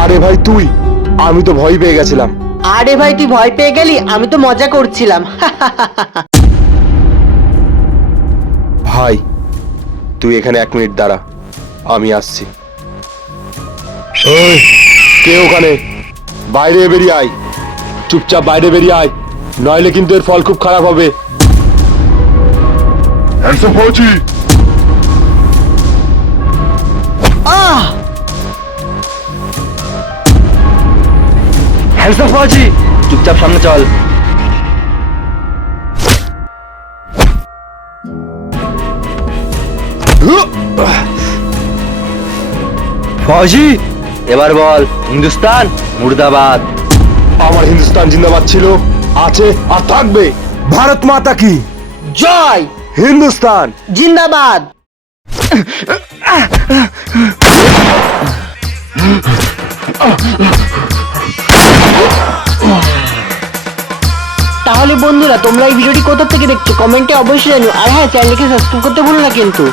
আরে ভাই তুই, আমি তো ভয় পেয়ে গেছিলাম। আরে ভাই তুই ভয় পেয়ে গেলি, আমি তো মজা করছিলাম। ভাই তুই এখানে 1 মিনিট দাঁড়া, আমি আসছি। ওই কে ওখানে? বাইরে বেরিয়ে আয়, চুপচাপ বাইরে বেরিয়ে আয়, নইলে কিন্তু এর ফল খুব খারাপ হবে। আহ হ্যান্ডসাম ফৌজি, চুপচাপ সামনে চল। ফৌজি, এবার বল, হিন্দুস্তান মুর্দাবাদ। আমার হিন্দুস্তান জিন্দাবাদ ছিল, আছে আর থাকবে। ভারত মাতা কি জয়, হিন্দুস্তান জিন্দাবাদ। তাহলে বন্ধুরা, তোমরা এই ভিডিওটি কোথা থেকে দেখছো কমেন্টে অবশ্যই জানিও। আর হ্যাঁ, চ্যানেলকে সাবস্ক্রাইব করতে ভুলো না কিন্তু।